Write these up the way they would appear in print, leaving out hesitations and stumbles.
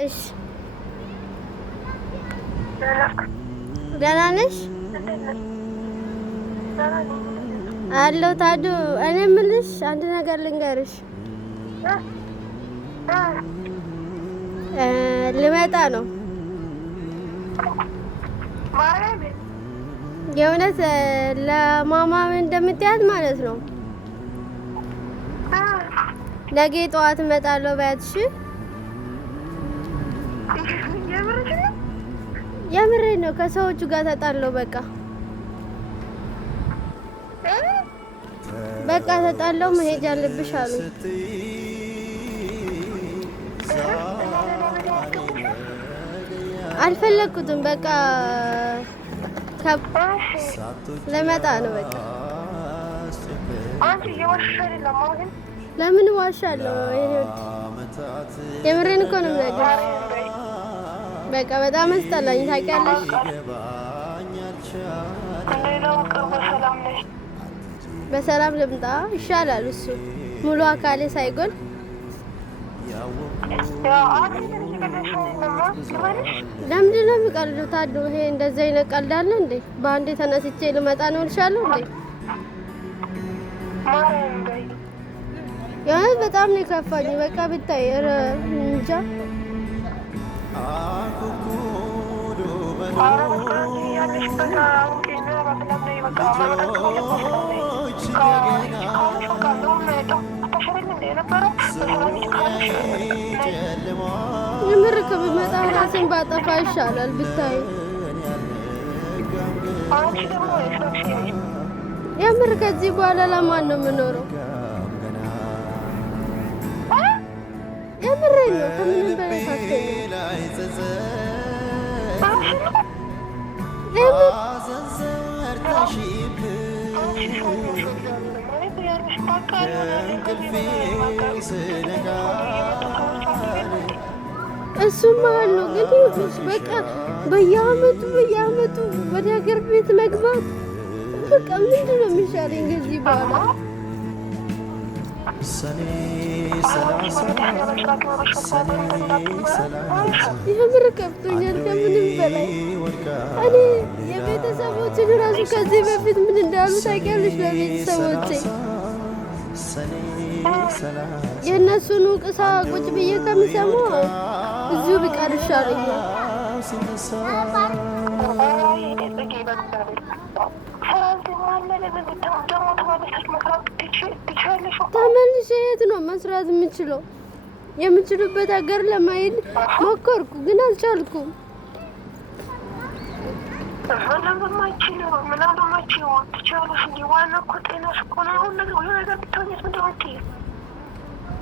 እሺ ደህና ነሽ? አለሁ ታዱ። እኔ የምልሽ አንድ ነገር ልንገርሽ። ልመጣ ነው የእውነት ለማማ እንደምትያት ማለት ነው። ነገ ጠዋት እመጣለሁ በያትሽ። የምሬን ነው። ከሰዎቹ ጋር ተጣለው። በቃ ተጣለው። መሄድ አለብሽ አሉ። አልፈለኩትም። በቃ ለመጣ ነው። በቃ ለምን ዋሻለሁ? የምሬን እኮ ነው የምነግርሽ። በቃ በጣም አስጠላኝ ታውቂያለሽ። በሰላም ልምጣ ይሻላል። እሱ ሙሉ አካሌ ሳይጎል ለምንድን ነው የሚቀልደው? ታዱ ይሄ እንደዚህ አይነት ቀልድ አለ እንዴ? በአንዴ ተነስቼ ልመጣ ነው እልሻለሁ እንዴ? የሆነ በጣም ነው የከፋኝ። በቃ ብታይ እንጃ። የምር ከብመጣ ራሴን ባጠፋ ይሻላል ብታይ። የምር ከዚህ በኋላ ለማን ነው የምኖረው? የምሬን ነው። ከምንም በላይ ታስከኝ እሱማ አለው ግን በቃ በየአመቱ ወደ ሀገር ቤት መግባት በቃ ምንድን ነው የሚሻለኝ ከዚህ በኋላ? የምር ከብቶኛል ከምንም በላይ። እኔ የቤተሰቦችን ራሱ ከዚህ በፊት ምን እንዳሉ ታውቂያለሽ? ለቤተሰቦቼ የእነሱን ውቅሳ ቁጭ ብዬ ከምሰማ እዚሁ ብቀር ይሻለኛል። ተመልሼ የት ነው መስራት የምችለው? የምችሉበት ሀገር ለማሄድ ሞከርኩ ግን አልቻልኩም።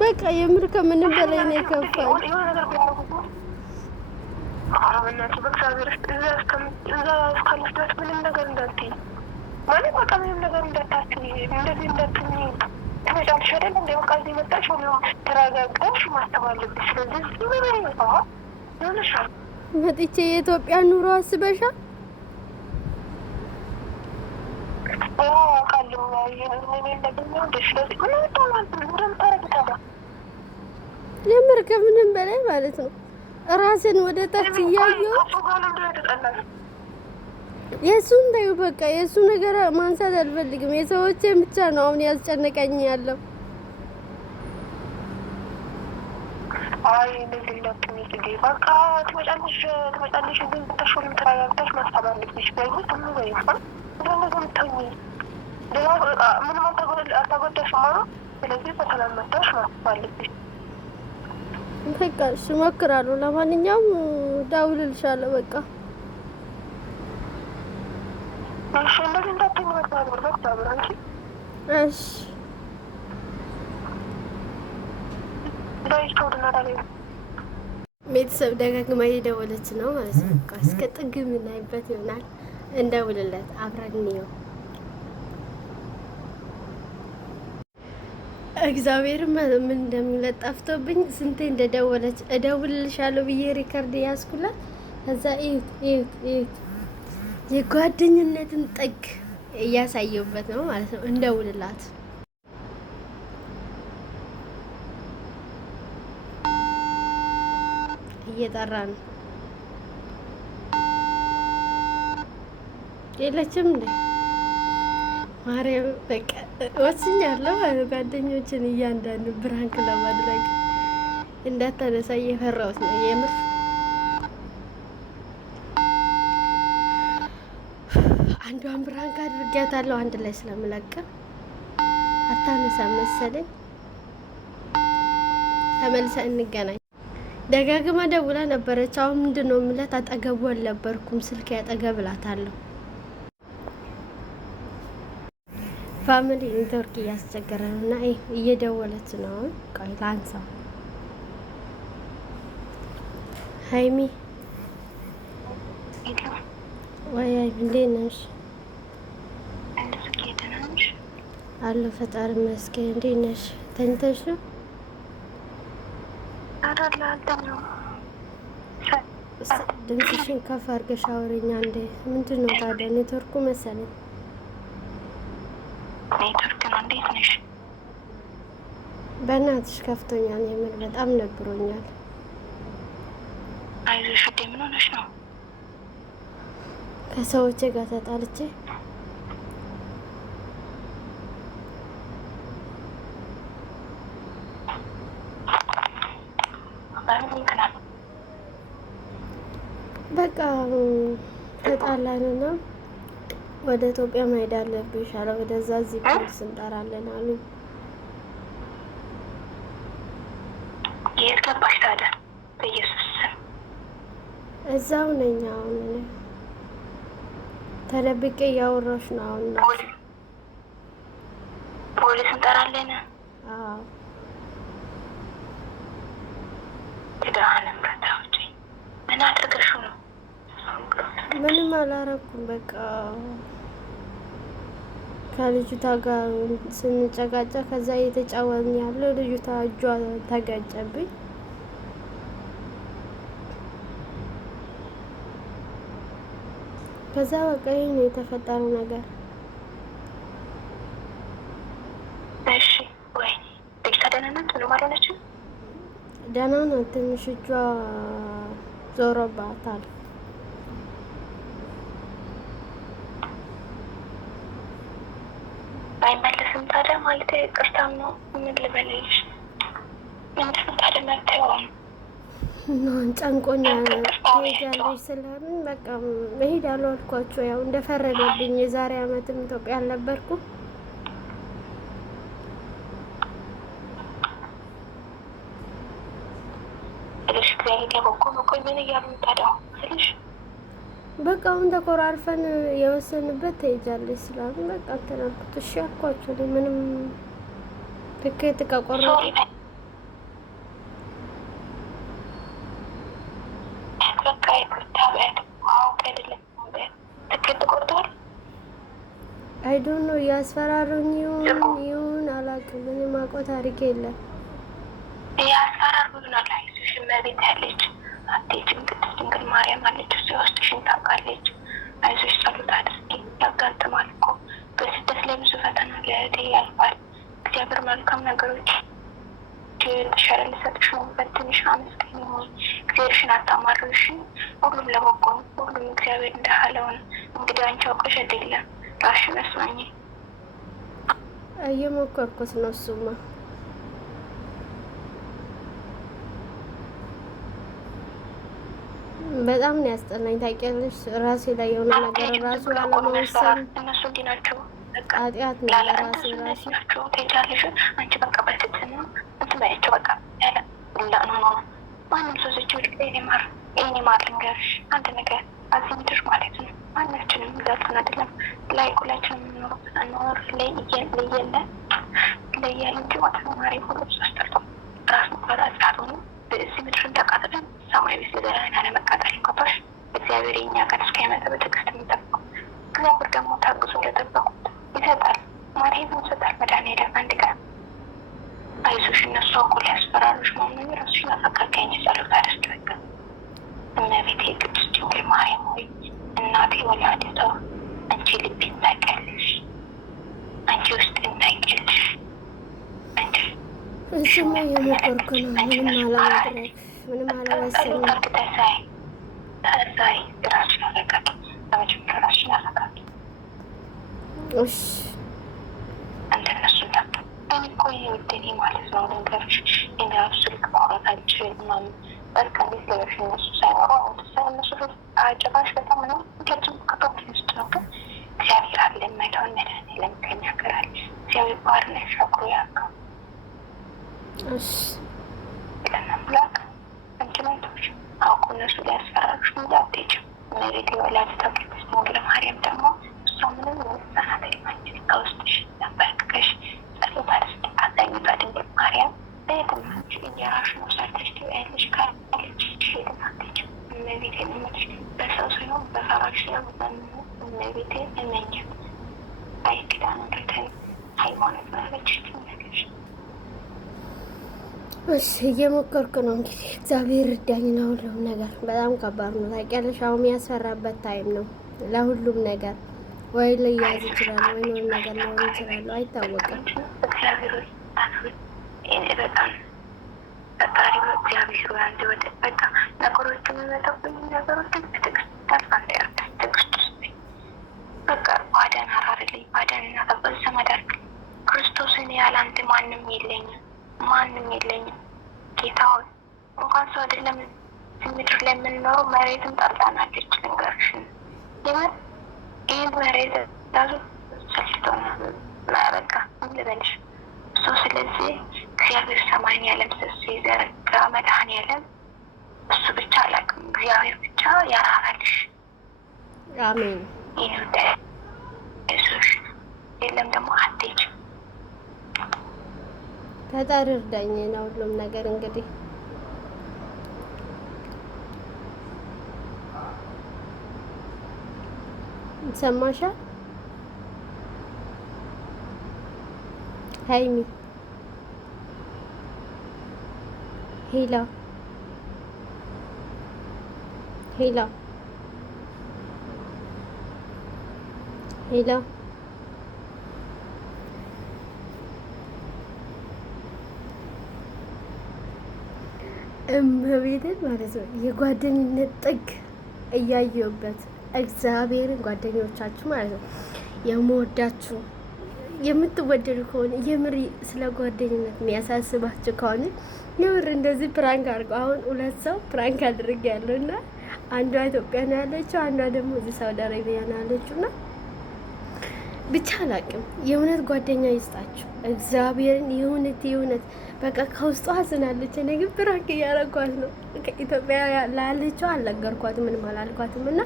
በቃ የምር ከምንም በላይ ነው የከፋኝ። ማለት በቃ ምንም ነገር እንዳታስቢ፣ እንደዚህ እንዳትኝ ትመጫለሽ አይደል? እንደ በቃ እዚህ መጣሽ ሁሉም ተረጋግጠሽ ማሰብ አለብሽ። ስለዚህ ይሆንሻል። መጥቼ የኢትዮጵያ ኑሮ አስበሻል? የምር ከምንም በላይ ማለት ነው ራስን ወደ ታች እያየሁ የእሱን ታዩ። በቃ የእሱ ነገር ማንሳት አልፈልግም። የሰዎቼን ብቻ ነው አሁን ያስጨነቀኝ ያለው። አይ እንደዚህ ለጥኝ ይገኝ በቃ ትመጫለሽ ግን ተሾልም ተረጋግተሽ ማሰብ አለብሽ። በይት ምን በይፋ እንደዚህ ምትኝ ምን አልተጎዳሽ ማለት። ስለዚህ በሰላም መጣሽ ማሰብ አለብሽ። በቃ እሺ እሞክራለሁ። ለማንኛውም ደውልልሻለሁ በቃ እሺ። ቤተሰብ ደጋግማ እየደወለች ነው ማለት ነው። እስከ ጥግ የምናይበት ይሆናል። እንደውልለት አብረን እንየው። እግዚአብሔር ምን እንደሚለት ጠፍቶብኝ ስንቴ እንደደወለች እደውልልሻለሁ ብዬ ሪከርድ ያዝኩላት። ከዛ እዩት የጓደኝነትን ጥግ እያሳየውበት ነው ማለት ነው። እንደውልላት እየጠራ ነው። የለችም እንዴ ማርያም? በቃ ወስኛለሁ ጓደኞችን እያንዳንዱ ብራንክ ለማድረግ እንዳታነሳ እየፈራሁት ነው የምር። አንዷን ብራንክ አድርጊያታለሁ አንድ ላይ ስለምለቀ አታነሳ መሰለኝ። ተመልሰ እንገናኝ። ደጋግማ ደውላ ነበረች። አሁን ምንድን ነው የምላት? አጠገቡ አልነበርኩም ስልክ ያጠገብ እላታለሁ። ፋሚሊ ኔትወርክ እያስቸገረ ነው እና እየደወለች ነው። ቆይ ላንሳ። ሀይሚ ወይ እንዴት ነሽ? አለ ፈጣሪ ይመስገን። እንዴት ነሽ? ተኝተሽ ነው? ድምፅሽን ከፍ አድርገሽ አውሪኛ እንዴ። ምንድን ነው ታዲያ? ኔትወርኩ መሰለኝ። ኔትወርክ ነው። እንዴት ነሽ? በእናትሽ ከፍቶኛል፣ የምር በጣም ነግሮኛል። አይዞሽ ውዴ። ምን ሆነሽ ነው? ከሰዎቼ ጋር ተጣልቼ በቃ ተጣላንና ወደ ኢትዮጵያ መሄድ አለብሽ አለ። ወደዛ እዚህ ፖሊስ እንጠራለን አሉ። የት ገባሽ ታዲያ? በኢየሱስ ስም እዛው ነኝ አሁን። ተደብቄ እያወራሽ ነው አሁን። ፖሊስ እንጠራለን? አዎ ትዳንም ረታውጪ። ምን አድርገሽው ነው? ምንም አላረኩም። በቃ ከልጅቷ ጋር ስንጨቃጨ ከዛ እየተጫወትን ያለው ልጅቷ እጇ ተጋጨብኝ። ከዛ በቃ ይሄ ነው የተፈጠረው ነገር። እሺ ወይ ልጅቷ ደህና ናት? ምንም አልሆነችም? ደህና ናት። ትንሽ እጇ ዞሮባታል። አይመለስም ታዲያ? ማለት ቅርታም ነው። ምን ልበልሽ? ምንድን ነው ታዲያ መብትው? ጨንቆኛ ትሄጃለሽ ስላሉኝ በቃ እሄዳለሁ አልኳቸው። ያው እንደፈረደብኝ የዛሬ ዓመትም ኢትዮጵያ አልነበርኩም። ስልሽ እግዚአብሔር ያበቆ መቆይ ምን እያሉ ታዲያ ስልሽ በቃ አሁን ተኮራርፈን የወሰንበት ትሄጃለሽ ስላሉ በቃ እንትን አልኩት። እሺ አልኳቸው። ምንም ትኬት ከቆረጡ በቃ ይቅርታ በያት። አውቅ አይደለም ትኬት ቆርጠዋል። አይ ዶንት ኖ እያስፈራሩኝ ይሁን አላውቅም። ምንም አውቀው ታሪክ የለም። እያስፈራሩናል። አይዞሽ እመቤት ያለች አትሄጂም። ቅድስት ድንግል ማርያም አለች፣ እሷ ውስጥሽን ታውቃለች። አይዞሽ ጸሎት አድርጊ። ያጋጥማል እኮ በስደት ላይ ብዙ ፈተና ለእህቴ ያልፋል። እግዚአብሔር መልካም ነገሮች የተሻለ ሊሰጥሽ ነው። በትንሽ አመስገኝ ሆይ እግዚአብሔርሽን አታማርሽ። ሁሉም ለበጎ ነው። ሁሉም እግዚአብሔር እንዳለውን እንግዲህ አንቺ አውቀሽ አይደለም ራስሽ መስማኝ እየሞከርኩት ነው። እሱማ በጣም ነው ያስጠላኝ። ታውቂያለሽ ራሴ ላይ የሆነ ነገር ራሱ አለመወሰን እነሱ እንዲህ ናቸው። ኃጢአት ነው ራሴ ናቸው። ትሄጃለሽ አንቺ በቃ በትትና እንትን በያቸው በቃ ያለ ላ ነው። ማንም ሰው ዝች ውድ ይኔ ማር ልንገርሽ አንድ ነገር አዚህ ምድር ማለት ነው ማናችንም ዛትን አይደለም ላይ ሁላችንም የምንኖርበት አኗር ለያል እንጂ ማለት ነው። ማሪ ሁሉ ሳስተርቶ ራስ መኳት አጽያት ሆኑ በዚህ ምድር እንዳቃጠለን ሰማይ ቤት ለዘላን አለመቃጠል እንኳባሽ እግዚአብሔር የኛ ቀን እስከሚመጣ በትዕግስት የሚጠብቀው እግዚአብሔር ደግሞ ታግሶ ለጠበቁት ይሰጣል። ማርያም ይሰጣል። መድኃኒዓለም አንድ ቀን አይዞሽ እነሱ እኮ ሊያስፈራሩሽ መሆኑን ራስሽን አፈቃቀኝ ጸሎት አድርጊ። በቃ እመቤቴ ቅድስት ድንግል ማርያም ሆይ እናቴ ወላዲቷ አንቺ ልብ ይናቀልሽ፣ አንቺ ውስጥ ይናቀልሽ። እሱማ የሞከርኩ ነው ምንም አለማድረግ ምንም አላወሰንም። እሺ ማለት ነው ነገሮች እነሱ ልክ ማውራት አልችልም ምናምን በቃ እንዴት ለበሽ እነሱ ሳይኖሩ እነሱ ጭራሽ በጣም ነው ሁለቱም ከቶፕ ውስጥ ነው። ግን እግዚአብሔር አለ የማይተውን መድኃኒዓለም ከእኛ ጋር አለ። እግዚአብሔር ባህርን ያሻግሮ ያውቃል። እሺ ለናምላክ እንጅመንቶች አውቁ እነሱ ሊያስፈራሩሽ እንጂ አትሄጂም። እመቤቴ ወላዲተ ቅድስት ድንግል ማርያም ደግሞ እሷ ምንም ህጻናት ልማችን ከውስጥሽ ተንበርክከሽ ጸሎት አድርጊ። አዛኝቷ ድንግል ማርያም በየትማች እንጀራሽን ወስደሽ ትበያለሽ ካለች ሄድን አትሄጂም። እመቤቴ እመች በሰው ሳይሆን በፈራሽ ነው። እመቤቴ እመኛት አይክዳን እንደተኝ ሃይማኖት ማለች ትመለሽ። እሺ እየሞከርኩ ነው እንግዲህ እግዚአብሔር እርዳኝ ነው። ሁሉም ነገር በጣም ከባድ ነው ታውቂያለሽ። አሁን የሚያስፈራበት ታይም ነው ለሁሉም ነገር። ወይ ልያዝ ይችላል ወይ ነው ነገር ሊሆን ይችላል አይታወቅም። እግዚአብሔር በጣም ፈጣሪ እግዚአብሔር አንድ ወደ በቃ ነገሮች የሚመጣብኝ ነገሮችን በትዕግስት ታልፋለ ትዕግስት ውስጥ በቃ ባዳን አራርልኝ ባዳንና ተበል ሰማዳርግ ክርስቶስን ያለ አንድ ማንም የለኝም። ጌታ ሆይ እንኳን ሰው አይደለም ምድር ላይ የምንኖረው መሬትም ጠርታናለች። ልንገርሽን የምር ይህን መሬት ራሱ ሰልችቶናል። በቃ ምን ልበልሽ እሱ ስለዚህ እግዚአብሔር ሰማይን ያለም ስስ የዘረጋ መድኃኔዓለም እሱ ብቻ አላውቅም። እግዚአብሔር ብቻ ያራራልሽ። አሜን። ይህ ጉዳይ እሱሽ የለም ደግሞ አትሄጂም። ፈጣሪ እርዳኝ ነው ሁሉም ነገር እንግዲህ ሰማሻ ሃይሚ ሄላ እመቤትን ማለት ነው የጓደኝነት ጥግ እያየሁበት እግዚአብሔርን ጓደኞቻችሁ ማለት ነው የምወዳችሁ የምትወደዱ ከሆነ የምር ስለ ጓደኝነት የሚያሳስባችሁ ከሆነ የምር እንደዚህ ፕራንክ አድርገው። አሁን 2 ሰው ፕራንክ አድርግ ያለው እና አንዷ ኢትዮጵያ ነው ያለችው፣ አንዷ ደግሞ እዚህ ሳውዲ አረቢያ ነው ያለችው እና ብቻ አላቅም። የእውነት ጓደኛ ይስጣችሁ እግዚአብሔርን። የእውነት በቃ ከውስጡ አዝናለች። እኔ ግን ፕራንክ እያረጓት ነው። ከኢትዮጵያ ላለችው አልነገርኳትም ምንም አላልኳትም እና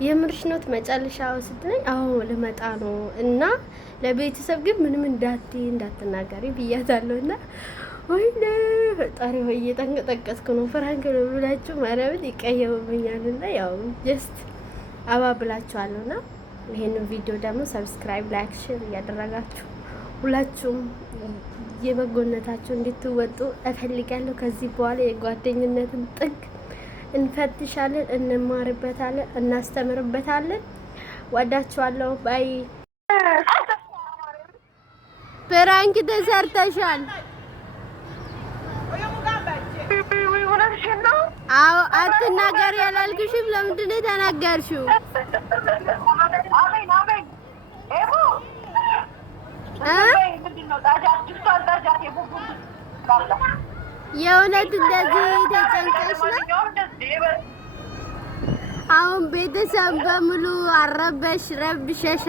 የምርሽ ነው መጨረሻው ስትለኝ አዎ ልመጣ ነው እና ለቤተሰብ ግን ምንም እንዳትናገሪ ብያታለሁ እና ወይኔ ፈጣሪ ሆይ እየተንቀጠቀስኩ ነው። ፍራንክ ነው ብላችሁ ማርያምን ይቀየሙብኛል እና ያው ጀስት አባብላችኋለሁ እና ይሄንን ቪዲዮ ደግሞ ሰብስክራይብ፣ ላይክ፣ ሼር እያደረጋችሁ ሁላችሁም የበጎነታችሁ እንድትወጡ እፈልጋለሁ። ከዚህ በኋላ የጓደኝነትን ጥግ እንፈትሻለን፣ እንማርበታለን፣ እናስተምርበታለን። ወዳችኋለሁ። ባይ። ፕራንክ ተሰርተሻል። አዎ አትናገሪ ያላልኩሽም ለምንድን ነው የተናገርሽው? የእውነት እንደዚህ ተጨንቀሽ ነው? አሁን ቤተሰብ በሙሉ አረበሽ ረብሸሽ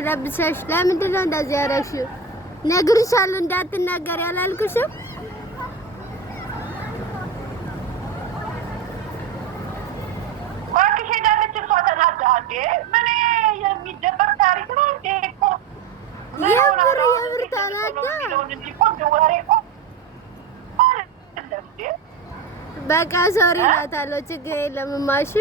ለምንድን ነው እንደዚህ ያደረግሽው? ነግሬሻለሁ እንዳትናገሪ ያላልኩሽም? የምር ተናዳ በቃ ሶሪ እላታለሁ። ችግር የለም እማሽ